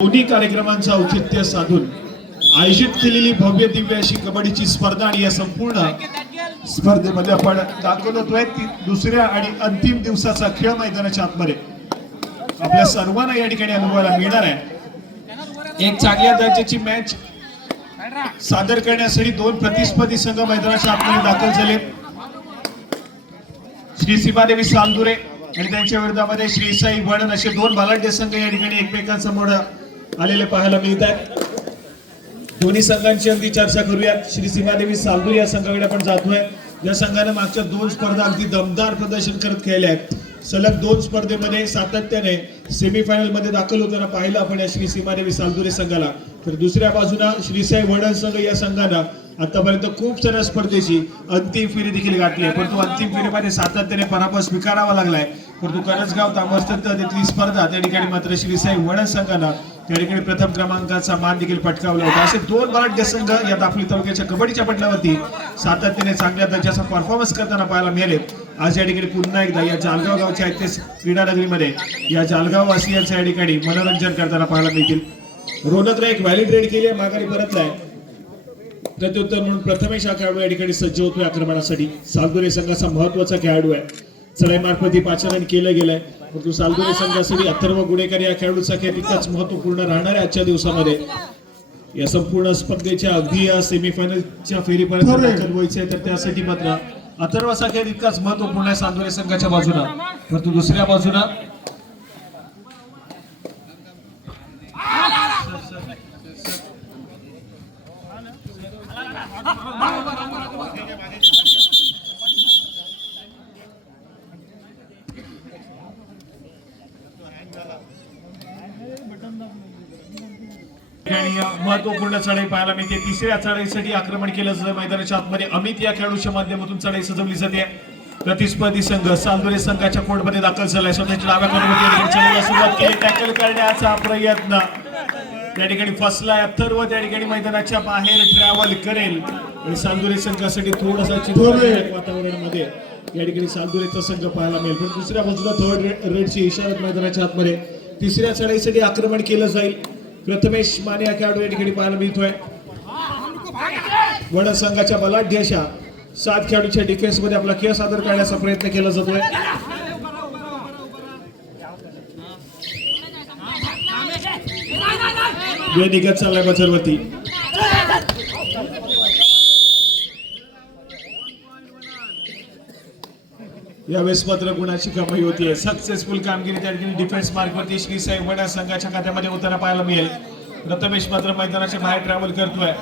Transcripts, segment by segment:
दोन्ही कार्यक्रमांचं औचित्य साधून आयोजित केलेली भव्य दिव्य अशी कबड्डीची स्पर्धा आणि या संपूर्ण स्पर्धेमध्ये आपण दाखल होतोय दुसऱ्या आणि अंतिम दिवसाचा खेळ मैदानाच्या आतमध्ये आपल्या सर्वांना या ठिकाणी अनुभवायला मिळणार आहे। एक चांगल्या दर्जाची मॅच सादर करण्यासाठी दोन प्रतिस्पर्धी संघ मैदानाच्या आतमध्ये दाखल झाले। श्री सीमादेवी सालदुरे आणि त्यांच्या विरोधामध्ये श्री साई वडण असे दोन बलाढ्य संघ या ठिकाणी एकमेकांसमोर आलेले पाहायला मिळत आहेत। दोन्ही संघांची अगदी चर्चा करूयात। श्री सीमादेवी सालदुरे या संघाकडे आपण जातोय, या संघाने मागच्या दोन स्पर्धा अगदी दमदार प्रदर्शन करत खेळल्या आहेत। सलग दोन स्पर्धेमध्ये सातत्याने सेमीफायनल मध्ये दाखल होताना पाहिलं आपण या श्री सीमादेवी सालदुरे संघाला। तर दुसऱ्या बाजूला श्री साई वडण संघ या संघानं आतापर्यंत खूप साऱ्या स्पर्धेची अंतिम फेरी देखील गाठली आहे, परंतु अंतिम फेरीमध्ये सातत्याने पराभव स्वीकारावा लागलाय। परंतु करंजगाव तांबरस्थ तिथली स्पर्धा त्या ठिकाणी मात्र श्री साई वडण संघानं त्या ठिकाणी प्रथम क्रमांकाचा मान देखील पटकावला होता। असे दोन बलाढ्य संघ या दापोली तालुक्याच्या कबड्डीच्या पटलावरती सातत्याने चांगल्या दर्जाचा परफॉर्मन्स करताना पाहायला मिळाले। आज या ठिकाणी पुन्हा एकदा या जालगाव गावच्या ऐतिहासिक क्रीडा नगरीमध्ये या जालगाव वासियांच्या या ठिकाणी मनोरंजन करताना पाहायला मिळतील। रोनकला एक व्हॅलिड रेड केली आहे, माघारी परतलाय। प्रत्युत्तर म्हणून प्रथमेश हा खेळाडू या ठिकाणी सज्ज होतोय आक्रमणासाठी। सालदुरे संघाचा महत्वाचा खेळाडू आहे, चढाई मार्फत पाचारण केलं गेलंय, परंतु सालदुरे संघासाठी अथर्व गुडेकर या खेळाडूचा खेळ तितकाच महत्वपूर्ण राहणार आहे आजच्या दिवसामध्ये। या संपूर्ण स्पर्धेच्या अगदी या सेमीफायनलच्या फेरीपर्यंत दाखल व्हायचे, तर त्यासाठी मात्र अथर्वचा खेळ तितकाच महत्वपूर्ण आहे सालदुरे संघाच्या बाजूला। परंतु दुसऱ्या बाजूला महत्वपूर्ण चढाई पाहायला मिळते। तिसऱ्या चढाईसाठी आक्रमण केलं जातं मैदानाच्या आतमध्ये। अमित या खेळाडूच्या माध्यमातून चढाई सजवली जाते। प्रतिस्पर्धी संघ सालदुरे संघाच्या कोर्टमध्ये दाखल झालाय। स्वतःच्या डाव्या कॉर्नरमध्ये सुरुवात केली, टॅकल करण्याचा प्रयत्न त्या ठिकाणी फसलाय। अथर्व त्या ठिकाणी मैदानाच्या बाहेर ट्रॅव्हल करेल आणि सालदुरे संघासाठी थोडासा वातावरणामध्ये या ठिकाणी सालदुरेचा संघ पाहायला मिळेल। पण दुसऱ्या बाजूला थर्ड रेडची इशारत मैदानाच्या आतमध्ये तिसऱ्या चढाईसाठी आक्रमण केलं जाईल। प्रथमेश माने या खेळाडू या ठिकाणी पाहायला मिळतोय। वडण संघाच्या बलाढ्य अशा 7 खेळाडूच्या डिफेन्स मध्ये आपला खेळ सादर करण्याचा प्रयत्न केला जातोय। वेळ निघत चाललाय बजरवरती। यावेळेस मात्र गुणाची कमाई होतीये। सक्सेसफुल कामगिरी त्या ठिकाणी डिफेन्स मार्कवरती श्री साई वडण संघाच्या खात्यामध्ये होताना पाहायला मिळेल। प्रथमेश मात्र मैदानाच्या बाहेर ट्रॅव्हल करतोय।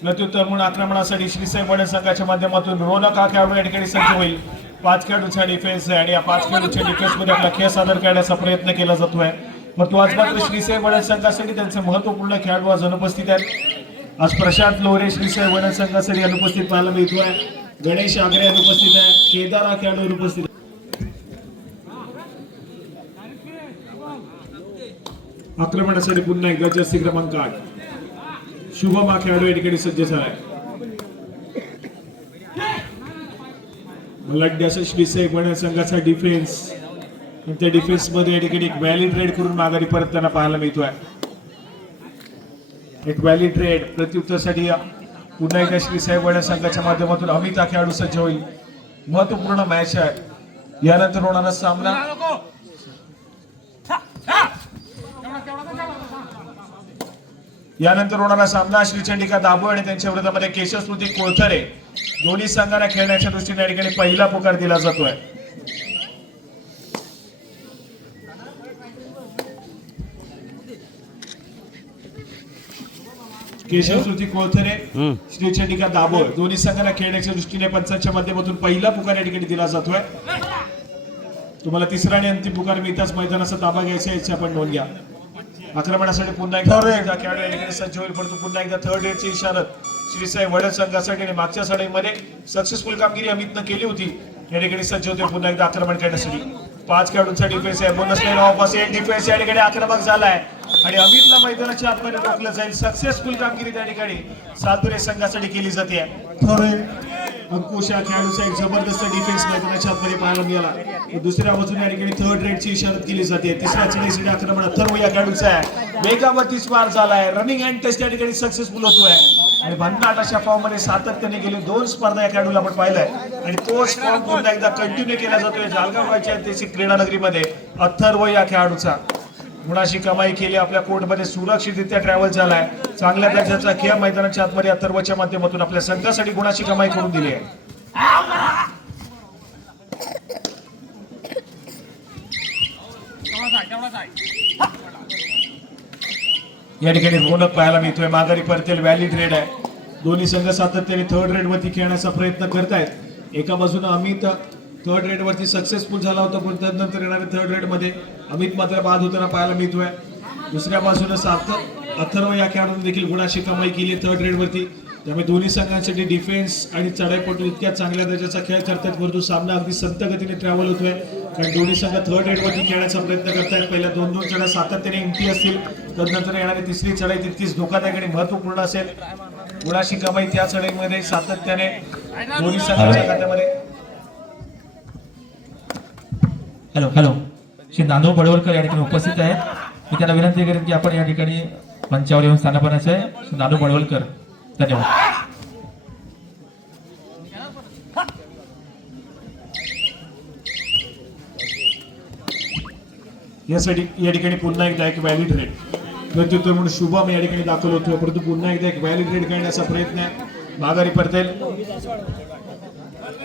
प्रत्युत्तर म्हणून आक्रमणासाठी श्री साई वडण संघाच्या माध्यमातून रोनक हा खेळाडू या ठिकाणी सज्ज होईल। 5 खेळाडूचा डिफेन्स आहे आणि या 5 खेळाडूच्या डिफेन्स मध्ये आपला खेळ सादर करण्याचा प्रयत्न केला जातोय। परंतु आज मात्र श्री साई वडण संघासाठी त्यांचे महत्वपूर्ण खेळाडू आज अनुपस्थित आहेत। आज प्रशांत लोरे श्री साई वडण संघासाठी अनुपस्थित पाहायला मिळतोय। गणेश आगरे अनुपस्थित आहे, केदार हा खेळाडू अनुपस्थित। आक्रमणासाठी पुन्हा एकदा जर्सी क्रमांक 8 शुभम हा खेळाडू या ठिकाणी सज्ज झालाय। बलाढ्य श्री साई वडण संघाचा डिफेन्स, त्या डिफेन्स मध्ये या ठिकाणी एक व्हॅलिड रेड करून माघारी परतताना पाहायला मिळतोय। एक व्हॅलिड रेड प्रत्युत्तरासाठी पुन्हा एकदा श्री साई वडण संघाच्या माध्यमातून अमित हा खेळाडू सज्ज होईल। महत्वपूर्ण मॅच आहे। यानंतर होणारा सामना श्री चंडिका दाबो आणि त्यांच्या विरोधामध्ये केशव स्मृती कोळथरे दोन्ही संघांना खेळण्याच्या दृष्टीने या ठिकाणी पहिला पुकार दिला जातोय। केशव स्मृती कोळथरे श्री चंडिका दाबो दोन्ही संघांना खेळण्याच्या दृष्टीने पंचांच्या माध्यमातून पहिला पुकार या ठिकाणी दिला जातोय। तुम्हाला तिसरा आणि अंतिम पुकार मिळताच मैदानाचा ताबा घ्यायचा याची आपण नोंद घ्या। आक्रमणासाठी पुन्हा एकदा खेळाडू या ठिकाणी सज्ज होईल, परंतु पुन्हा एकदा थर्ड रेडची इशारत श्री साई वडण संघासाठी आणि मागच्या चढाईमध्ये सक्सेसफुल कामगिरी अमितनं केली होती, या ठिकाणी सज्ज होते पुन्हा एकदा आक्रमण करण्यासाठी। 5 खेळाडूंचा डिफेन्स आहे, बोनस लाईन ऑफ असेल, डिफेन्स या ठिकाणी आक्रमक झालाय आणि अमितला मैदानाच्या आतमध्ये रोखलं जाईल। सक्सेसफुल कामगिरी त्या ठिकाणी सालदुरे संघासाठी केली जाते। अंकुश या खेळाडूचा एक जबरदस्त डिफेन्स मैदानाच्या आतमध्ये पाहायला मिळाला. दुसऱ्या बाजूने या ठिकाणी थर्ड रेडची इशारत केली जाते. तिसऱ्या चढाईसाठी आक्रमण अथर्व या खेळाडूचा आहे. वेगावरती स्पार झालाय. रनिंग अँड टेस्ट या ठिकाणी सक्सेसफुल होतोय आणि भन्नाट अशा फॉर्म मध्ये सातत्याने गेले 2 स्पर्धा या खेळाडूला आपण पाहिलाय आणि तोच फॉर्म पुन्हा एकदा कंटिन्यू केला जातोय जालगावच्या ऐतिहासिक क्रीडा नगरीमध्ये. अथर्व या खेळाडूचा गुणाशी कमाई केली. आपल्या कोर्टमध्ये सुरक्षितरित्या ट्रॅव्हल झालाय. चांगल्या दर्जाचा खेळ मैदानाच्या आतमध्ये अथर्वच्या माध्यमातून आपल्या संघासाठी गुणाशी कमाई करून दिली आहे. या ठिकाणी रोनक पाहायला मिळतोय. माघारी परतेल व्हॅलिड रेड आहे. दोन्ही संघ सातत्याने थर्ड रेड वरती खेळण्याचा प्रयत्न करतायत. एका बाजूने अमित थर्ड रेड वरती सक्सेसफुल झाला होता पण त्यानंतर येणाऱ्या थर्ड रेड मध्ये अमित मात्र बाद होताना पाहायला मिळतोय. दुसऱ्या बाजूने सार्थक अथर्व या खेळाडूने देखील गुणाशी कमाई केली थर्ड रेड वरती. त्यामुळे दोन्ही संघांसाठी डिफेन्स आणि चढाईपटू इतक्या चांगल्या दर्जाचा खेळ करतात परंतु सामना अगदी संत गतीने ट्रॅव्हल होतोय कारण दोन्ही संघ थर्ड रेड वरती खेळण्याचा प्रयत्न करतायत. पहिल्या 2-2 चढा सातत्याने एमटी असतील तदनंतर येणारी तिसरी चढाई तितकीच धोकादायक आणि महत्वपूर्ण असेल. गुणाशी कमाई त्या चढाईमध्ये सातत्याने दोन्ही संघांच्या खात्यामध्ये. हॅलो श्री नानू बडवलकर या ठिकाणी उपस्थित आहेत. मी त्यांना विनंती करेन की आपण या ठिकाणी मंचावर येऊन स्थानापन्नाचे आहे. श्री नानू बडवलकर धन्यवाद. यासाठी या ठिकाणी पुन्हा एकदा एक व्हॅलिड रेड प्रत्युत्तर म्हणून शुभम या ठिकाणी दाखल होतोय परंतु पुन्हा एकदा एक व्हॅलिड रेड करण्याचा प्रयत्न आहे. माघारी परतेल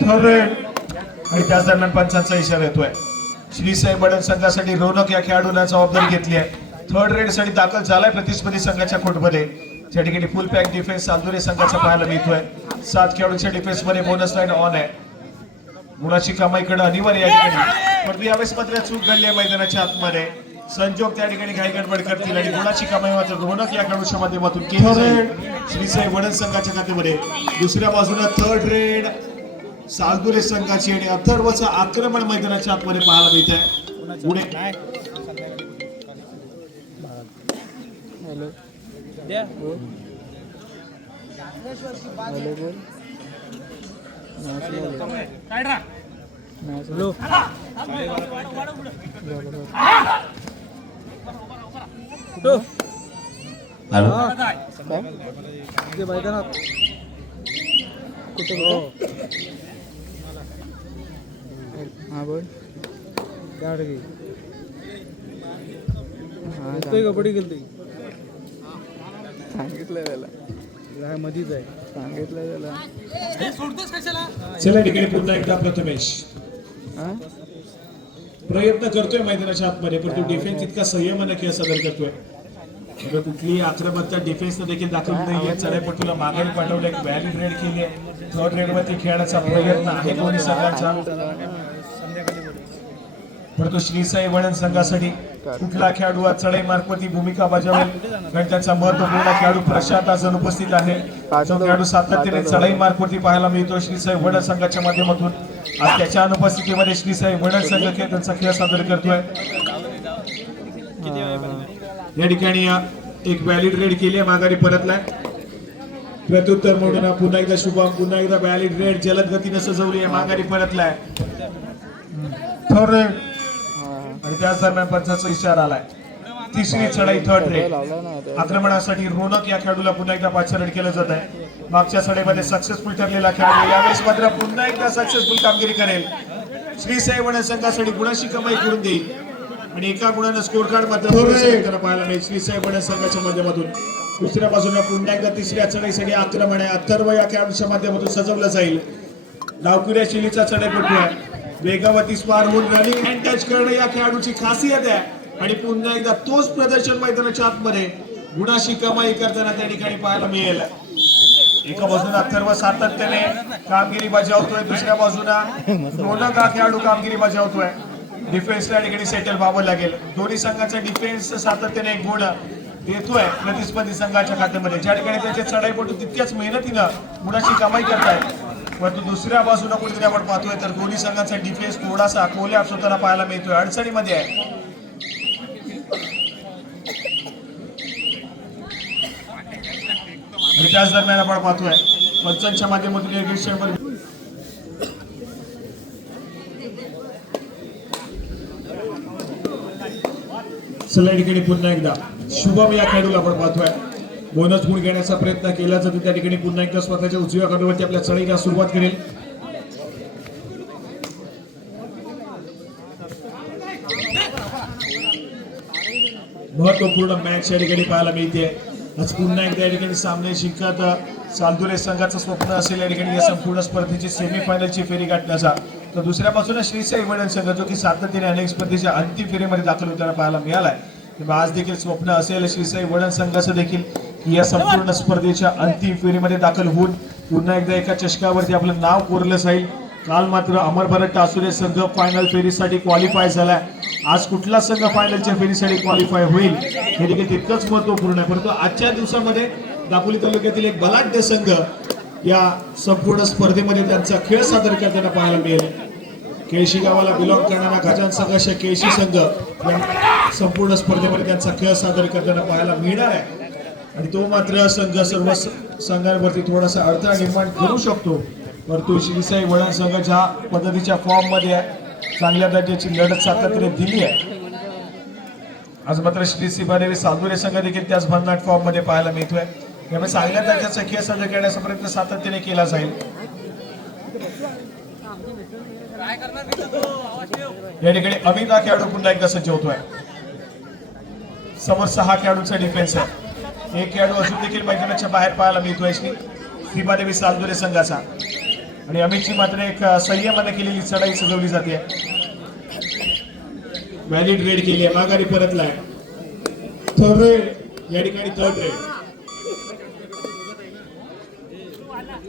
थर्ड रेड आणि त्याच दरम्यान पंचांचा इशारा येतोय. श्रीसाई बडन संघासाठी रोनक या खेळाडूला जबाबदारी घेतली आहे. थर्ड रेड साठी दाखल झालाय प्रतिस्पर्धी संघाच्या कोर्टमध्ये. त्या ठिकाणी फुल पॅक डिफेन्स चांदुरे संघाचा पाहायला मिळतोय. 7 खेळाडूंच्या डिफेन्स मध्ये बोनस लाईन ऑन आहे. गुणाची कमाईकडे अनिवार्य या ठिकाणी परंतु यावेळेस मात्र चूक घडली आहे मैदानाच्या आतमध्ये. संजोग त्या ठिकाणी काही गडबड करतील आणि गुणाची कमाई मात्र रोनक या खेळाडूच्या माध्यमातून केली जाईल श्रीसाई वडन संघाच्या खात्यामध्ये. दुसऱ्या बाजूला थर्ड रेड सालदुरे संघाची आणि अथर्वचं आक्रमण मैदानाच्या आतमध्ये पाहायला मिळत आहे. पुढे कबड्डी खेळते सांगितलं त्याला मधीच आहे सांगितलं त्याला. चला ठिकाणी पुन्हा एकदा प्रथमेश प्रयत्न करतोय मैदानाच्या आतमध्ये परंतु डिफेन्स इतका संयमाने खेळ सादर करतोय. कुठली आक्रमकता डिफेन्सने देखील दाखवली नाहीये. चढाईपटूला माघारी पाठवलं. एक व्हॅलिड रेड केली आहे. थर्ड रेड वरती खेळण्याचा प्रयत्न आहे दोन्ही संघांचा परंतु श्रीसाई वडन संघासाठी कुठला खेळाडू आज चढाई मार्फत भूमिका बजावेल कारण त्याचा महत्वपूर्ण खेळाडू प्रशांत आज उपस्थित आहे. जो खेळाडू सातत्याने चढाई मार्फत पाहायला मिळतो श्रीसाई वडन संघाच्या माध्यमातून. आज त्याच्या अनुपस्थितीमध्ये श्रीसाई वडन संघ त्यांचा खेळ सादर करतोय. या ठिकाणी एक व्हॅलिड रेड केली आहे. माघारी परतलाय. प्रत्युत्तर म्हणून पुन्हा एकदा शुभम पुन्हा एकदा व्हॅलिड रेड जलद गतीने सजवली आहे. माघारी परतलाय. थर्ड रेड आणि त्याच दरम्यान पंचाचा इशारा आलाय. तिसरी चढाई थर्ड रेड आक्रमणासाठी रोनक या खेळाडूला पुन्हा एकदा पाचारण केलं जात आहे. मागच्या चढाईमध्ये सक्सेसफुल ठरलेला खेळाडू यावेळेस मात्र पुन्हा एकदा सक्सेसफुल कामगिरी करेल. श्रीसाई वडन संघासाठी गुणाशी कमाई करून देईल आणि एका गुणाने स्कोर कार्ड मात्र पाहायला मिळेल श्रीसाई वडन संघाच्या माध्यमातून. दुसऱ्या बाजूला पुन्हा एकदा तिसऱ्या चढाईसाठी आक्रमण आहे. अथर्व या खेळाडूच्या माध्यमातून सजवलं जाईल. डावकुऱ्या शैलीचा चढाईपटू आहे. वेगावरती स्पार होऊन रनिंग हँड टच करणं या खेळाडूची खासियत आहे आणि पुन्हा एकदा तोच प्रदर्शन मैदानाच्या आतमध्ये गुणाशी कमाई करताना त्या ठिकाणी पाहायला मिळेल. एका बाजूला अथर्व सातत्याने कामगिरी बजावतोय. दुसऱ्या बाजूला रोनक हा खेळाडू कामगिरी बजावतोय. डिफेन्सला ठिकाणी सेटल व्हावं लागेल. दोन्ही संघाचा डिफेन्स सातत्याने गुण देतोय प्रतिस्पर्धी संघाच्या खात्यामध्ये. ज्या ठिकाणी त्याचे चढाईपटू तितक्याच मेहनतीनं गुणाची कमाई करतायत परंतु दुसऱ्या बाजूला कुठेतरी आपण पाहतोय तर दोन्ही संघाचा डिफेन्स थोडासा कोल्याप्स होताना पाहायला मिळतोय. अडचणीमध्ये आहे. आणि त्याच दरम्यान आपण पाहतोय पंचांच्या माध्यमातून चला या ठिकाणी पुन्हा एकदा शुभम या खेळाडूला आपण पाहतोय बोनस गुण घेण्याचा प्रयत्न केला जातो त्या ठिकाणी पुन्हा एकदा स्वतःच्या उजव्या काठावरती आपल्या चढाईला सुरुवात करेल. महत्वपूर्ण मॅच या ठिकाणी पाहायला मिळते. आज पुन्हा एकदा या ठिकाणी सामने जिंकत सालदुरे संघाचं स्वप्न असेल या ठिकाणी या संपूर्ण स्पर्धेची सेमीफायनलची फेरी गाठण्याचा. तर दुसऱ्या बाजूला श्री साई वडण संघ जो की सातत्याने अनेक स्पर्धेच्या अंतिम फेरीमध्ये दाखल होताना पाहायला मिळालाय. तेव्हा आज देखील स्वप्न असेल श्री साई वडण संघाचं देखील की या संपूर्ण स्पर्धेच्या अंतिम फेरीमध्ये दाखल होऊन पुन्हा एकदा एका चषकावरती आपलं नाव कोरलं जाईल. काल मात्र अमर भारत टासुरे संघ फायनल फेरीसाठी क्वालिफाय झालाय. आज कुठला संघ फायनलच्या फेरीसाठी क्वालिफाय होईल हे देखील तितकंच महत्वपूर्ण आहे. परंतु आजच्या दिवसामध्ये दापोली तालुक्यातील एक बलाढ्य संघ या संपूर्ण स्पर्धेमध्ये त्यांचा खेळ सादर करताना पाहायला मिळेल. केळशी गावाला बिलॉंग करणारा गजान संघाच्या केळशी संघ या संपूर्ण स्पर्धेमध्ये त्यांचा खेळ सादर करताना पाहायला मिळणार आहे. आणि तो मात्र संघ सर्व संघांवरती थोडासा अडथळा निर्माण करू शकतो. परंतु श्री साई वडण संघ ज्या पद्धतीच्या फॉर्म मध्ये आहे चांगल्या दर्जाची लढत सातत्याने दिली आहे. आज मात्र श्री सीमादेवी सालदुरे संघ देखील त्याच भन्नाट फॉर्म मध्ये पाहायला मिळतोय. त्यामुळे चांगल्या दर्जाचा खेळ सादर करण्याचा प्रयत्न सातत्याने केला जाईल. या ठिकाणी अमित हा खेळाडू पुन्हा एकदा सज्ज होतोय. समोर 6 खेळाडूंचा डिफेन्स आहे. एक खेळाडू अजून देखील मैदानाच्या बाहेर पाहायला मिळतोय श्री सीमादेवी सालदुरे संघाचा. आणि अमितची मात्र एक संयमाने केलेली चढाई सजवली जाते. व्हॅलिड रेड केली आहे माघारी परतलाय. थर्ड रेड या ठिकाणी थर्ड रेड.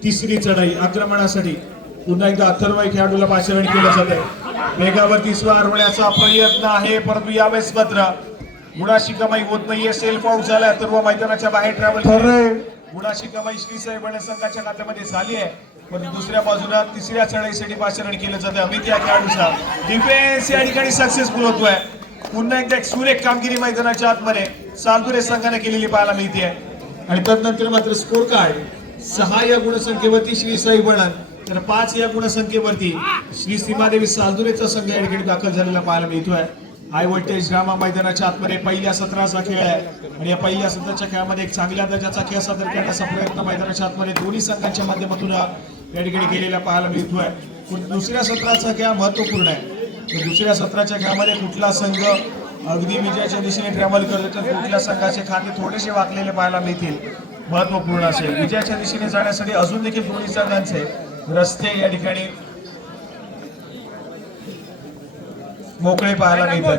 तिसरी चढाई आक्रमणासाठी पुन्हा एकदा अथर्व खेळाडूला पाचारण केलं जाते. वेगावरती स्वार होण्याचा प्रयत्न आहे परंतु यावेळेस मात्र गुणाशी कमाई होत नाहीये. सेल्फ आउट झालाय. अथर्व मैदानाच्या बाहेर ट्रॅव्हल गुणाशी कमाई श्री साई वडण संघाच्या खात्यामध्ये झाली आहे. परंतु दुसऱ्या बाजूला तिसऱ्या चढाईसाठी पाचारण केलं जातं. अमित या खेळाडूचा डिफेन्स या ठिकाणी सक्सेसफुल होतोय. पुन्हा एकदा एक सुरेख कामगिरी मैदानाच्या आतमध्ये सालदुरे संघाने केलेली पाहायला मिळते. आणि तदनंतर मात्र स्कोर कार्ड 6 या गुणसंख्येवरती श्री साई वडण तर 5 या गुणसंख्येवरती श्री सीमादेवी सालदुरेचा संघ या ठिकाणी दाखल झालेला पाहायला मिळतोय. हाय व्होल्टेज ड्रामा मैदानाच्या आतमध्ये पहिल्या सत्राचा खेळ आहे. आणि या पहिल्या सत्राच्या खेळामध्ये एक चांगल्या दर्जाचा खेळ सादर करण्याचा प्रयत्न मैदानाच्या आतमध्ये दोन्ही संघांच्या माध्यमातून या ठिकाणी केलेला पाहायला मिळतोय. दुसऱ्या सत्राचा खेळ महत्वपूर्ण आहे. दुसऱ्या सत्राच्या खेळामध्ये कुठला संघ अगदी विजयाच्या दिशेने ट्रॅव्हल करतो तर कुठल्या संघाचे खाते थोडेसे वाकलेले पाहायला मिळतील. महत्वपूर्ण असेल. विजयाच्या दिशेने जाण्यासाठी अजून देखील दोन्ही संघांचे रस्ते या ठिकाणी मोकळे पाहायला मिळतात.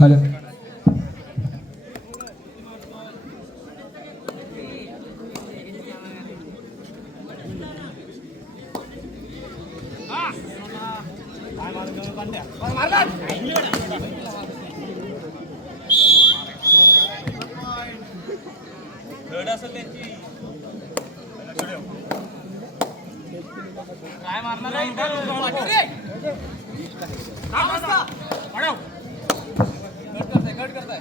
हॅलो काय मारणार आहे गट करताय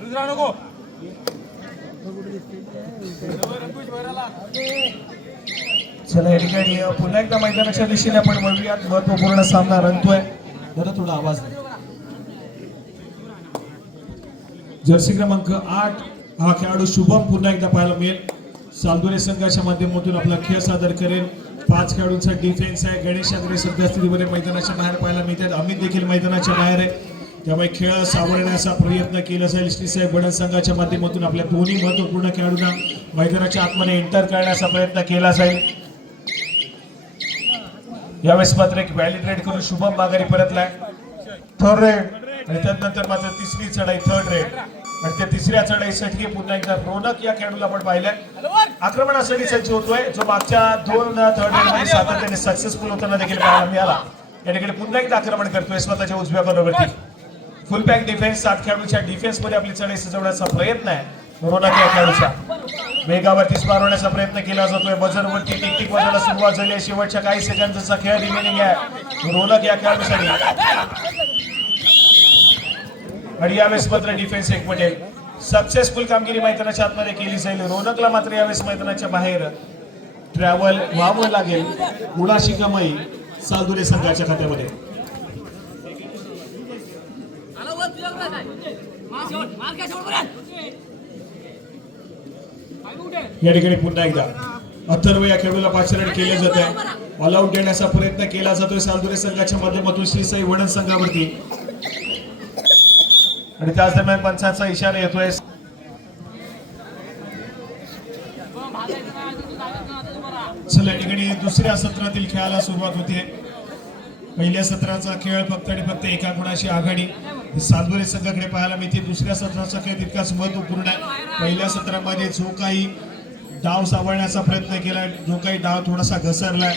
दुसरा नको चला या ठिकाणी पुन्हा एकदा मैदानाच्या दिशेने आपण वळूयात. महत्वपूर्ण सामना रंगतोय. जरा थोडा आवाज नाही. जर्सी क्रमांक 8 हा खेळाडू शुभम पुन्हा एकदा पाहायला मिळेल. सालदुरे संघाच्या माध्यमातून आपला खेळ सादर करेल. 5 खेळाडूंचा डिफेन्स आहे. गणेश आगरे सध्या स्थितीमध्ये मैदानाच्या बाहेर पाहायला मिळतात. अमित देखील मैदानाच्या बाहेर आहे. त्यामुळे खेळ सावरण्याचा प्रयत्न केला जाईल. श्री साई वडण संघाच्या माध्यमातून आपल्या दोन्ही महत्वपूर्ण खेळाडूंना मैदानाच्या आतमध्ये एंटर करण्याचा प्रयत्न केला जाईल. यावेळेस मात्र एक व्हॅलिड रेड करून शुभम माघारी परतलाय. थर्ड रेड आणि त्यानंतर मात्र तिसरी चढाई थर्ड रेड. आणि त्या तिसऱ्या चढाईसाठी पुन्हा एकदा रोनक या खेळाडूला आपण पाहिलंय. आक्रमणासाठी सज्ज होतोय जो मागच्या 2 थर्ड रेड मध्ये सातत्याने सक्सेसफुल होताना देखील पाहायला मिळाला. या ठिकाणी पुन्हा एकदा आक्रमण करतोय स्वतःच्या उजव्या बरोबरती. फुल बॅक डिफेन्स 7 खेळाडूच्या डिफेन्स मध्ये आपली चढाई सजवण्याचा प्रयत्न आहे. रोनक या खेळाडूचा वेगावरती स्मारवण्याचा प्रयत्न केला जातोय. बजरवरती टिक टिक वाजायला सुरुवात झाली आहे. शेवटच्या काही सेकंदाचा खेळ रिमेनिंग आहे रोनक या खेळाडूसाठी. आणि यावेळेस मात्र डिफेन्स एक पटेल सक्सेसफुल कामगिरी मैदानाच्या आतमध्ये केली जाईल. रोनकला मात्र यावेळेस मैदानाच्या बाहेर ट्रॅव्हल व्हावं लागेल. गुणाशी कमाई सालदुरे संघाच्या खात्यामध्ये. या ठिकाणी पुन्हा एकदा अथर्व या खेळाडूला पाचारण केले जात आहे. ऑल आउट देण्याचा प्रयत्न केला जातोय सालदुरे संघाच्या माध्यमातून श्री साई वडण संघावरती आणि त्याच दरम्यान पंचांचा इशारा येतोय. चला या ठिकाणी दुसऱ्या सत्रातील खेळाला सुरुवात होते. पहिल्या सत्राचा खेळ फक्त आणि फक्त एका गुणाची आघाडी सालदुरे संघाकडे पाहायला मिळते. दुसऱ्या सत्राचा खेळ तितकाच महत्वपूर्ण आहे. पहिल्या सत्रामध्ये जो काही डाव सावरण्याचा प्रयत्न केला, जो काही डाव थोडासा घसरलाय,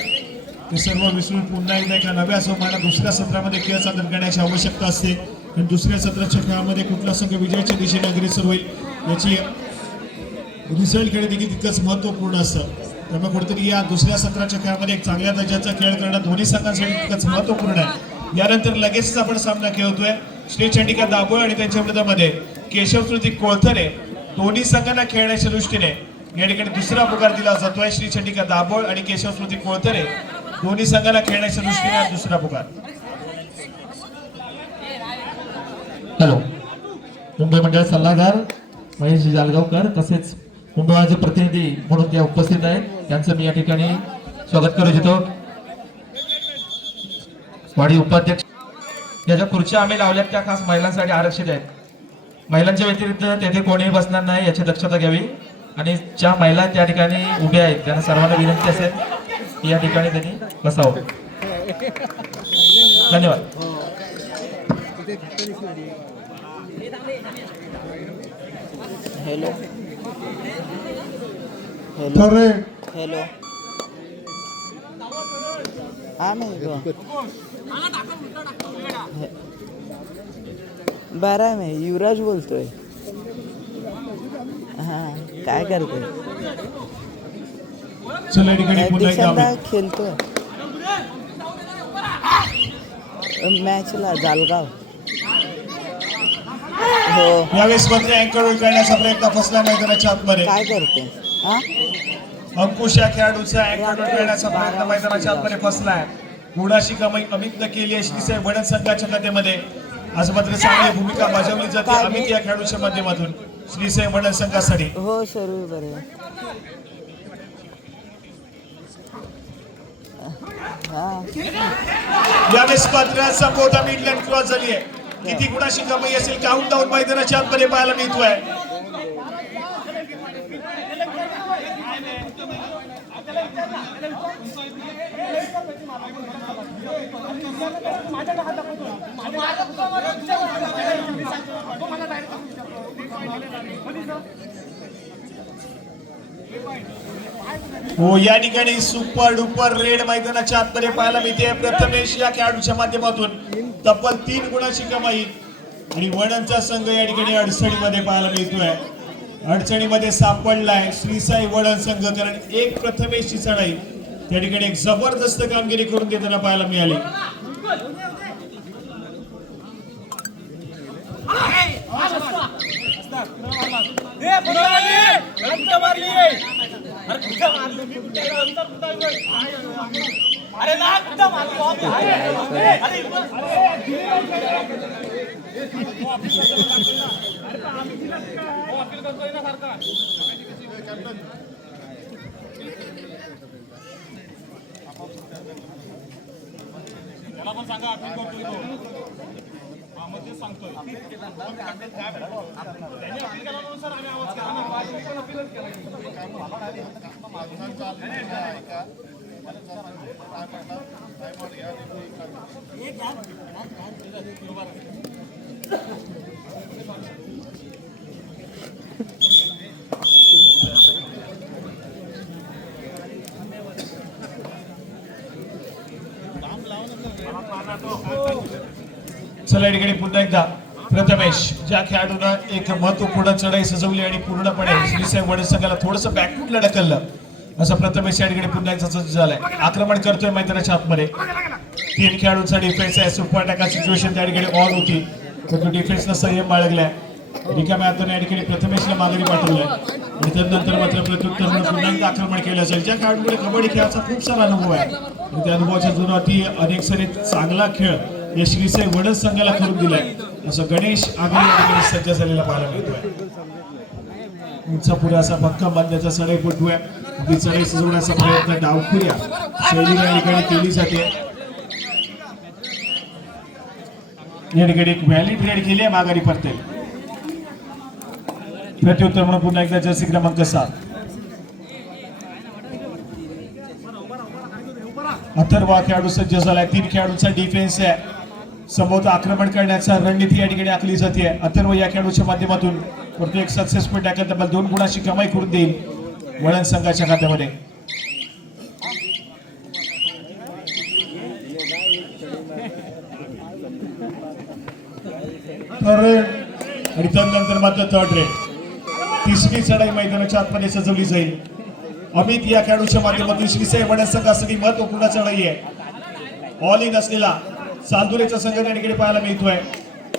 ते सर्व विसरून पुन्हा एकदा एका नव्या जोमाने दुसऱ्या सत्रामध्ये खेळ सादर करण्याची आवश्यकता असते. आणि दुसऱ्या सत्राच्या खेळामध्ये कुठला संघ विजयाच्या दिशेने अग्रेसर होईल याची रिझल्ट खेळ देखील तितकंच महत्वपूर्ण असतं. त्यामुळे कुठेतरी या दुसऱ्या सत्राच्या खेळामध्ये एक चांगल्या दर्जाचा खेळ करणं दोन्ही संघांसाठी तितकंच महत्वपूर्ण आहे. यानंतर लगेचच आपण सामना खेळतोय श्री चंडिका दाभोळ आणि त्यांच्या विरोधामध्ये केशव श्रुती कोळथरे. दोन्ही संघांना खेळण्याच्या दृष्टीने या ठिकाणी दुसरा पुकार दिला जातोय. श्री चंडिका दाभोळ आणि केशव श्रुती कोळथरे दोन्ही संघांना खेळण्याच्या दृष्टीने दुसरा पुकार. हॅलो, मुंबई मंडळ सल्लागार महेश जालगावकर तसेच मुंबईचे प्रतिनिधी म्हणून त्या उपस्थित आहेत, त्यांचं मी या ठिकाणी स्वागत करू इच्छितो. वाडी उपाध्यक्ष, या ज्या खुर्च्या आम्ही लावल्यात त्या खास महिलांसाठी आरक्षित आहेत. महिलांच्या व्यतिरिक्त तेथे कोणीही बसणार नाही याची दक्षता घ्यावी. आणि ज्या महिला त्या ठिकाणी उभ्या आहेत त्यांना सर्वांना विनंती असेल की या ठिकाणी त्यांनी बसावं. धन्यवाद. हॅलो हॅलो हा नाही बरा आहे. मी युवराज बोलतोय. हा काय करतोय? चला या ठिकाणी पुन्हा एकदा दिवसांदा खेळतोय मॅचला जालगाव. हो यावेळेस मात्र अँकर करण्याचा प्रयत्न फसला मैदानाच्या आतमध्ये. काय करते? हा अंकुश या खेळाडूचा अँकर करण्याचा प्रयत्न मैदानाच्या आतमध्ये फसलाय. गुणाशी कमाई अमितनं केली आहे श्री साई वडण संघाच्या खात्यामध्ये. आज मात्र चांगली भूमिका बजावली जाते अमित या खेळाडूच्या माध्यमातून श्री साई वडण संघासाठी. हो सर्व बरोबर. हा यावेळेस मात्र संबोधा मिडलँड क्रॉस झाली आहे. किती गुणाशी कमाई असेल काउंट डाऊन मैदानाच्या आतमध्ये पाहायला मिळतोय. हो या ठिकाणी सुपर डुपर रेड मैदानाच्या आतमध्ये पाहायला मिळते. प्रथमेश या खेळाडूच्या माध्यमातून तब्बल 3 गुणाची कमाई आणि वडणचा संघ या ठिकाणी अडचणीमध्ये पाहायला मिळतोय. अडचणीमध्ये सापडलाय श्री साई वडण संघ, कारण एक प्रथमेशची चढाई त्या ठिकाणी एक जबरदस्त कामगिरी करून देताना पाहायला मिळाली. चला या ठिकाणी पुन्हा एकदा प्रथमेश ज्या खेळाडूनं एक महत्वपूर्ण चढाई सजवली आणि पूर्णपणे श्री साई वडण संघाला थोडंसं बॅकफुटला ढकललं असं प्रथमेश या ठिकाणी पुन्हा एकदा सज्ज झालाय. आक्रमण करतोय मैदानाच्या आतमध्ये. 3 खेळाडूंचा डिफेन्स आहे. सुपर अटॅक सिच्युएशन त्या ठिकाणी ऑन होती. परंतु डिफेन्सनं संयम बाळगलाय. रिकाम्या हाताने या ठिकाणी प्रथमेशला माघारी पाठवलंय आणि त्यानंतर मात्र प्रत्युत्तर म्हणून पुन्हा एकदा आक्रमण केलं असेल. ज्या खेळाडूकडे कबड्डी खेळाचा खूप सारा अनुभव आहे आणि त्या अनुभवाच्या जोरावरती अनेक सारे चांगला खेळ या श्रीसाई वडद संघाला करून दिलाय असं गणेश आगरी या ठिकाणी सज्ज झालेला पाहायला मिळतोय. उंचा पुराचा भक्कम बांधण्याचा चढाईपटू आहे. अगदी चढाई सजवण्याचा प्रयत्न डावखुऱ्या शैली या ठिकाणी केली जाते. या ठिकाणी एक व्हॅली ट्रेड केली आहे माघारी परतेल. प्रत्युत्तर म्हणून पुन्हा एकदा जर्सी क्रमांक 7 अथर्व खेळाडू सज्ज झालाय. 3 खेळाडूंचा डिफेन्स आहे. संभवतः आक्रमण करण्याचा रणनीती या ठिकाणी आखली जाते. अथर्व या खेळाडूच्या माध्यमातून परंतु एक सक्सेसफुल टॅकल तब्बल 2 गुणाची कमाई करून देईल वळण संघाच्या खात्यामध्ये. आणि त्यानंतर मात्र थर्ड रेड तिसरी चढाई मैदानाच्या आतमध्ये सजवली जाईल. अमित या खेळाडूच्या माध्यमातून श्रीसाई वडद संघासाठी महत्वपूर्ण चढाई आहे. ऑल इन असलेला चांदुरेचा संघ या ठिकाणी पाहायला मिळतोय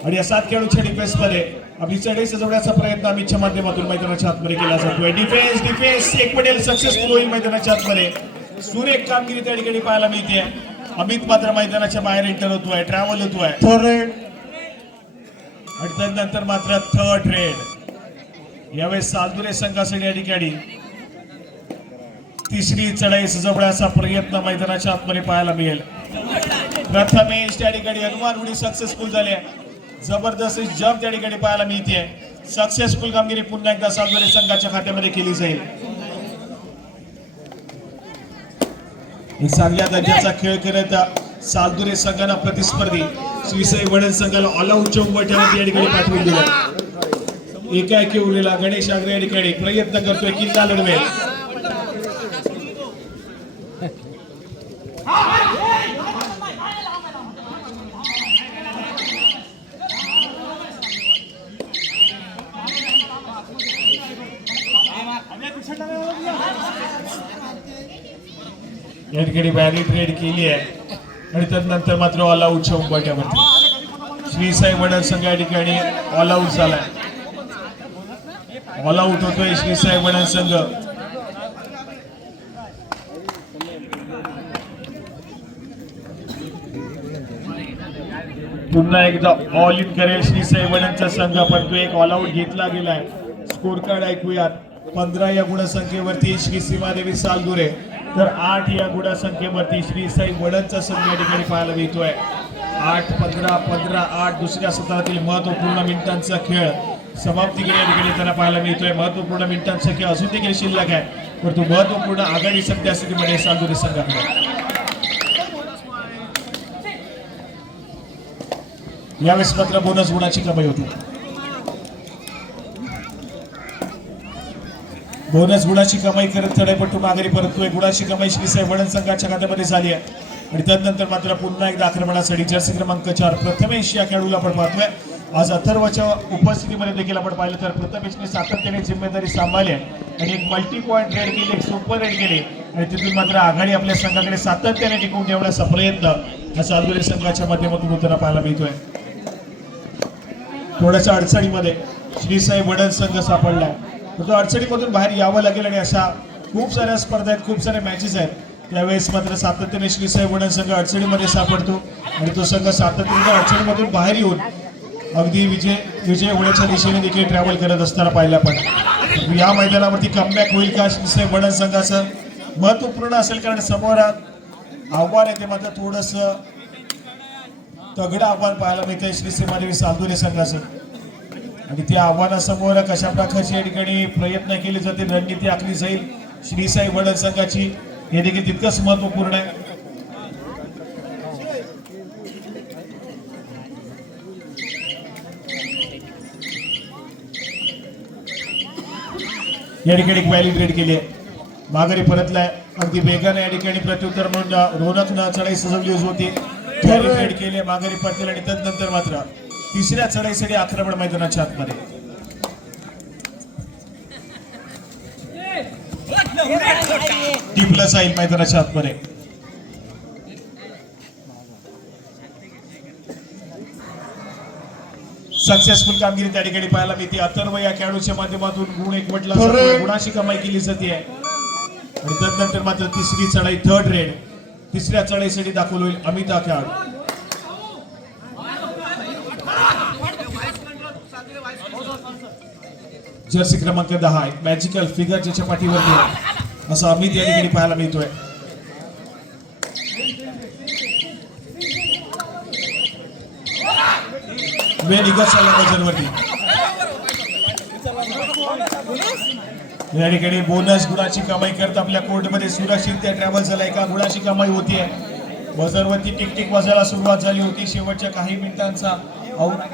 आणि या 7 खेळाडूच्या डिफेन्स मध्ये आपली चढाई सजवण्याचा प्रयत्न अमितच्या माध्यमातून मैदानाच्या आतमध्ये केला जातोय. डिफेन्स एक पडेल सक्सेसफुल होईल मैदानाच्या आतमध्ये. सुरेख कामगिरी त्या ठिकाणी पाहायला मिळते. अमित मात्र मैदानाच्या बाहेर एंटर होतोय, ट्रॅव्हल होतोय. आणि त्यानंतर मात्र थर्ड रेड यावेळेस चांदुरे संघासाठी या ठिकाणी तिसरी चढाई सजवण्याचा प्रयत्न मैदानाच्या आतमध्ये पाहायला मिळेल. प्रथमेश त्या ठिकाणी हनुमान उडी सक्सेसफुल झाली आहे. जबरदस्त जंप त्या ठिकाणी पाहायला मिळते. सक्सेसफुल कामगिरी पुन्हा एकदा चांदुरे संघाच्या खात्यामध्ये केली जाईल. एक चांगल्या दर्जाचा खेळ करत चांदुरे संघाला प्रतिस्पर्धी श्रीसाई वडद संघाला ऑल आउटच्या उंबरठ्यावरती या ठिकाणी पाठवून दिला. एकाएकी उरलेला गणेश आगरे या ठिकाणी प्रयत्न करतोय किल्ला लढवेल. या ठिकाणी व्हॅली ट्रेड केली आहे आणि त्यानंतर मात्र ऑल आउटच्या उंबरठ्यावरती श्रीसाई वडद संघ या ठिकाणी ऑल आउट झालाय. ऑल आउट होतोय श्रीसाई वडद संघ. पुन्हा एकदा ऑल इन करेल श्रीसाई वडदचा संघ परंतु एक ऑल आउट घेतला गेलाय. स्कोर कार्ड ऐकूयात. 15 या गुणसंख्येवरती श्री सीमादेवी सालदुरे तर 8 या गुणसंख्येवरती श्रीसाई वडदचा संघ या ठिकाणी पाहायला मिळतोय. 8-15-15-8 दुसऱ्या सत्रातील महत्वपूर्ण मिनिटांचा खेळ समाप्तीकडे या ठिकाणी त्यांना पाहायला मिळतोय. महत्वपूर्ण मिनिटांचा खेळ अजून देखील शिल्लक आहे परंतु महत्वपूर्ण आघाडी सध्या स्थितीमध्ये सालदुरे संघाकडे. यावेळेस मात्र बोनस गुणाची कमाई होती. बोनस गुणाची कमाई करत चढाईपट्टू माघारी परततोय. गुणाची कमाई श्रीसाई वडद संघाच्या खात्यामध्ये झाली आहे आणि त्यानंतर मात्र पुन्हा एकदा आक्रमणासाठी जर्सी क्रमांक 4 प्रथमेश या खेळाडूला आपण पाहतोय. आज अथर्वच्या उपस्थितीमध्ये देखील आपण पाहिलं तर प्रथमेशने सातत्याने जिम्मेदारी सांभाळली आणि एक मल्टी पॉइंट रेड केली, एक सुपर रेड केली आणि तिथून मात्र आघाडी आपल्या संघाकडे सातत्याने टिकवून ठेवण्याचा प्रयत्न या चांदुरे संघाच्या माध्यमातून होताना पाहायला मिळतोय. थोड्याशा अडचणीमध्ये श्रीसाई वडद संघ सापडलाय. तो अडचणीमधून बाहेर यावं लागेल आणि अशा खूप साऱ्या स्पर्धा आहेत, खूप सारे मॅचेस आहेत. त्यावेळेस मात्र सातत्याने श्रीसाई वडद संघ अडचणीमध्ये सापडतो आणि तो संघ सातत्याने अडचणीमधून बाहेर येऊन अगदी विजय होण्याच्या दिशेने देखील ट्रॅव्हल करत असताना पाहिलं आपण. या मैदानावरती कमबॅक होईल का श्रीसाई वडद संघाचं? महत्वपूर्ण असेल कारण समोर आव्हान आहे ते मात्र थोडस तगडं आव्हान पाहायला मिळतंय श्री सीमादेवी सालदुरे संघाचं आणि त्या आव्हानासमोर कशा प्रकारची या ठिकाणी प्रयत्न केले जाते, रणनीती आखली जाईल श्रीसाई वडद संघाची हे देखील तितकंच महत्वपूर्ण आहे. या ठिकाणी एक व्हॅली ट्रेड केली आहे. माघारी परतलाय अगदी वेगाने या ठिकाणी प्रत्युत्तर म्हणून रोनकनं चढाई सजवली होती. ट्रेड केले माघारी परतले आणि त्यानंतर मात्र तिसऱ्या चढाईसाठी आक्रमण मैदानाच्या आतमध्ये. टिपलं जाईल मैदानाच्या आतमध्ये. सक्सेसफुल कामगिरी त्या ठिकाणी पाहायला मिळते. अथर्व या खेळाडूच्या माध्यमातून गुण एकवटला गुणाची कमाई केली जाते आणि तदनंतर मात्र तिसरी चढाई थर्ड रेड तिसऱ्या चढाईसाठी दाखल होईल अमित हा खेळाडू. जर्सी क्रमांक 10 एक मॅजिकल फिगर ज्याच्या पाठीवरती आहे असं अमित या ठिकाणी पाहायला मिळतोय. वेळ निघत चालला नजरवरती. या ठिकाणी बोनस गुणाची कमाई करत आपल्या कोर्टमध्ये सुरक्षित ट्रॅव्हल झाला. एका गुणाची कमाई होतीये. बझरवरती टिकटिक वाजायला सुरुवात झाली होती. शेवटच्या काही मिनिटांचा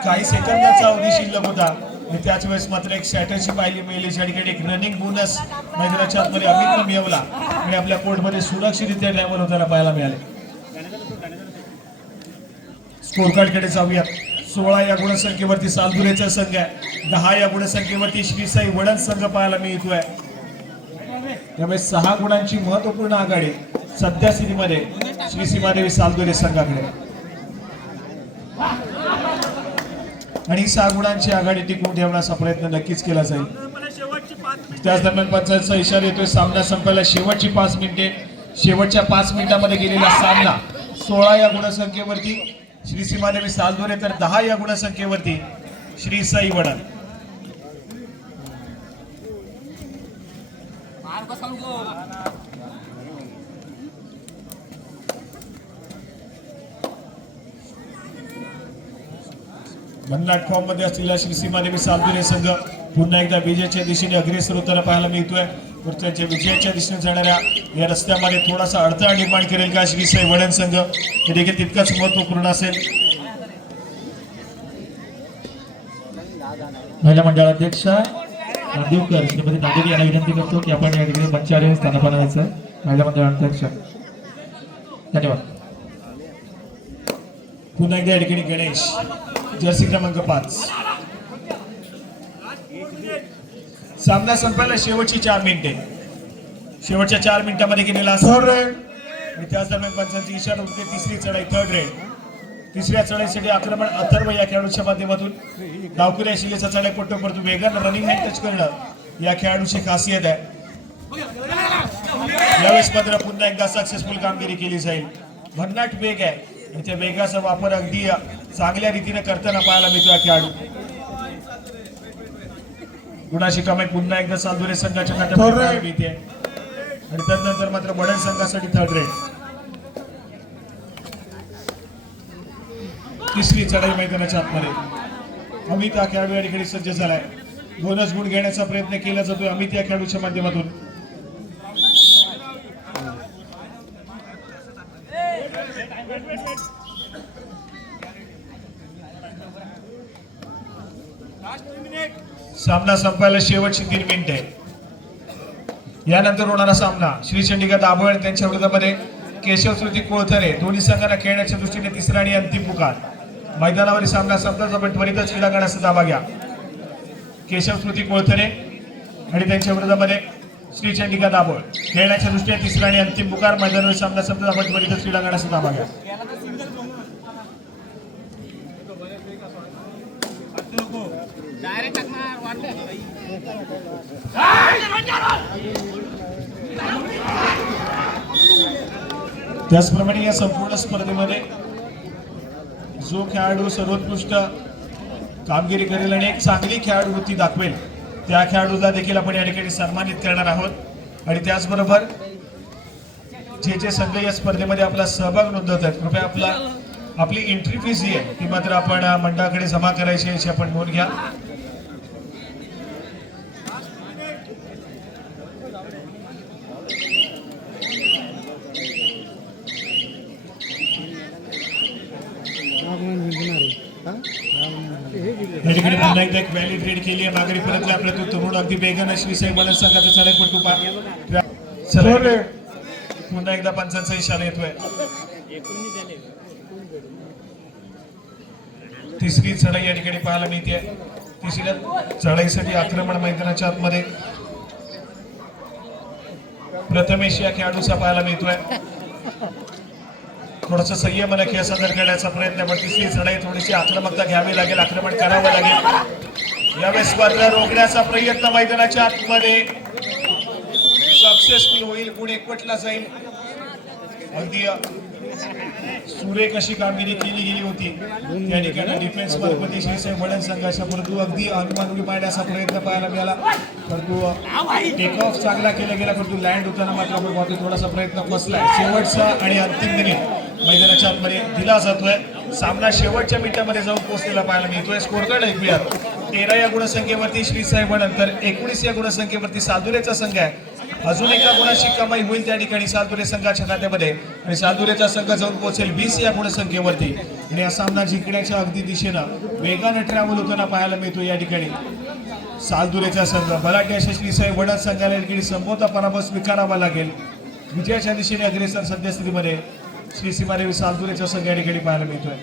काही सेकंदाचा अवधी शिल्लक होता आणि त्याच वेळेस मात्र एक स्ट्रॅटेजी पाहिली मिळाली. ज्या ठिकाणी एक रनिंग बोनस मैदानाच्या आतमध्ये अमितनं मिळवला आणि आपल्या कोर्टमध्ये सुरक्षितरित्या ट्रॅव्हल होताना पाहायला मिळाले. स्कोर कार्डकडे जाऊयात. 16 या गुणसंख्येवरती सालदुरेचा संघ आहे. 10 या गुणसंख्येवरती श्री साई वडद संघ पाहायला मिळतोय. त्यामुळे 6 गुणांची महत्वपूर्ण आघाडी सध्या स्थितीमध्ये श्री सीमादेवी सालदुरे संघाकडे आणि 6 गुणांची आघाडी टिकवून ठेवण्याचा प्रयत्न नक्कीच केला जाईल. त्याच दरम्यान पंचांचा इशारा येतोय. सामना संपायला शेवटची 5 मिनिटे. शेवटच्या 5 मिनिटांमध्ये गेलेला सामना 16 या गुणसंख्येवरती श्री सीमादेवी सालदुरे तर 10 या गुणसंख्येवरती श्री साई वडद. भन्नाट फॉर्म मध्ये असलेला श्री सीमादेवी सालदुरे संघ पुन्हा एकदा विजयाच्या दिशेने अग्रेसर होताना पाहायला मिळतोय. त्यांच्या विजयाच्या दिशेने जाणाऱ्या या रस्त्यामध्ये थोडासा अडथळा निर्माण करेल का श्री साई वडद संघ हे देखील तितकंच महत्वपूर्ण असेल. महिला मंडळाध्यक्षा नांदेवकर श्रीमती नांदेवी यांना विनंती करतो की आपण या ठिकाणी मंचावर स्थानापन्न व्हायचं. महिला मंडळाध्यक्षा धन्यवाद. पुन्हा एकदा या ठिकाणी गणेश जर्सी क्रमांक 5. सामना संपायला शेवटची 4 मिनिटे. शेवटच्या 4 मिनिटांमध्ये गेलेला आणि त्याच दरम्यान पंचांची इशारा होते. तिसरी चढाई थर्ड रेड. तिसऱ्या चढाईसाठी आक्रमण अथर्व या खेळाडूच्या माध्यमातून डावखुऱ्या शिलेचा चढाईपट्टू परंतु वेगानं रनिंग लाईन टच करणं या खेळाडूची खासियत आहे. यावेळेस मात्र पुन्हा एकदा सक्सेसफुल कामगिरी केली जाईल. भन्नाट वेग आहे आणि त्या वेगाचा वापर अगदी चांगल्या रीतीने करताना पाहायला मिळतो या खेळाडू. गुणाची कमाई पुन्हा एकदा सालदुरे संघाच्या खात्यामध्ये मिळते आणि त्यानंतर मात्र वडद संघासाठी थर्ड रेड. तिसरी चढाई मैदानाच्या आतमध्ये अमित हा खेळाडू या ठिकाणी सज्ज झालाय. बोनस गुण घेण्याचा प्रयत्न केला जातोय अमित या खेळाडूच्या माध्यमातून. सामना संपायला शेवटची 3 मिनिटे. यानंतर होणारा सामना श्री चंडिका दाभोळ आणि त्यांच्या विरोधामध्ये केशव श्रुती कोळथरे. दोन्ही संघांना खेळण्याच्या दृष्टीने तिसरा आणि अंतिम पुकार. मैदानावरील सामना संपताच आपण त्वरितच क्रीडांगणाचा ताबा घ्या. केशव श्रुती कोळथरे आणि त्यांच्या विरोधामध्ये श्री चंडिका दाभोळ. खेळण्याच्या दृष्टीने तिसरा आणि अंतिम पुकार. मैदानावरील सामना संपताच आपण त्वरितच क्रीडांगणाचा ताबा घ्या. त्याचप्रमाणे या संपूर्ण स्पर्धेमध्ये जो खेळाडू सर्वोत्कृष्ट कामगिरी करेल आणि एक चांगली खेळाडू वृत्ती दाखवेल त्या खेळाडूला देखील आपण या ठिकाणी सन्मानित करणार आहोत. आणि त्याचबरोबर जे जे संघ या स्पर्धेमध्ये आपला सहभाग नोंदवत आहेत कृपया आपली एंट्री फीस जी आहे ती मात्र आपण मंडळाकडे जमा करायची याची आपण नोंद घ्या. या ठिकाणी पुन्हा एकदा एक व्हॅलिड रेड केली आहे. माघारी परतल्या आपल्या तरुण अगदी वेगानं श्री साई वडद संघाचा चढाईपट्टू पुन्हा एकदा पंचांचा इशारा येतोय. तिसरी चढाई या ठिकाणी पाहायला मिळते. तिसऱ्या चढाईसाठी आक्रमण मैदानाच्या आतमध्ये प्रथमेश या खेळाडूचा पाहायला मिळतोय. थोडस संयमानं खेळ सादर करण्याचा प्रयत्न पण तिसरी लढाई थोडीशी आक्रमकता घ्यावी लागेल, आक्रमण करावं लागेल. यावेळेस मात्र रोखण्याचा प्रयत्न मैदानाच्या आतमध्ये सक्सेसफुल होईल, पुढे एकवटला जाईल. अगदी सुरेख अशी कामगिरी केली गेली होती त्या ठिकाणी डिफेन्स मार्कमध्ये श्रीसाई वळण संघाच्या, परंतु अगदी अनुमान उडी मारण्याचा प्रयत्न पाहायला मिळाला, परंतु टेक ऑफ चांगला केला गेला, परंतु लँड होताना मात्र आपण पाहतो थोडासा प्रयत्न फसलाय. शेवटचा आणि अंतिम मिनिट मैदानाच्या आतमध्ये दिला जातोय. सामना शेवटच्या मिनिटामध्ये जाऊन पोहोचलेला पाहायला मिळतोय. स्कोर कार्ड ऐकूयात. 13 या गुणसंख्येवरती श्रीसाई वळण, तर 19 या गुणसंख्येवरती सालदुरेचा संघ आहे. अजून एका गुणाची कमाई होईल त्या ठिकाणी सालदुरे संघाच्या खात्यामध्ये आणि सालदुरेचा संघ जाऊन पोहोचेल 20 या गुणसंख्येवरती आणि हा सामना जिंकण्याच्या अगदी दिशेनं वेगाने ट्रॅव्हल होताना पाहायला मिळतो या ठिकाणी. सालदुरेचा संघ बलाढ्य अशा श्रीसाई वळण संघाला या ठिकाणी संबोधा पराभव स्वीकारावा लागेल. विजयाच्या दिशेने अग्रेसर सद्यस्थितीमध्ये श्री सीमादेवी सालदुरेचा संघ या ठिकाणी पाहायला मिळतोय.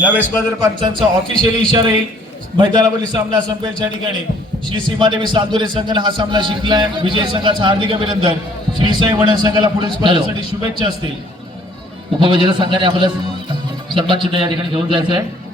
यावेळेस मात्र पंचांचा ऑफिशियली इशारा येईल. मैदानावरील सामना संपेलच्या ठिकाणी श्री सीमादेवी सालदुरे संघाने हा सामना जिंकलाय. विजय संघाचं हार्दिक अभिनंदन. श्रीसाई वळण संघाला पुढील स्पर्धेसाठी शुभेच्छा असतील. उपविजेता संघाने आपलं सन्मान चिन्ह या ठिकाणी घेऊन जायचं आहे.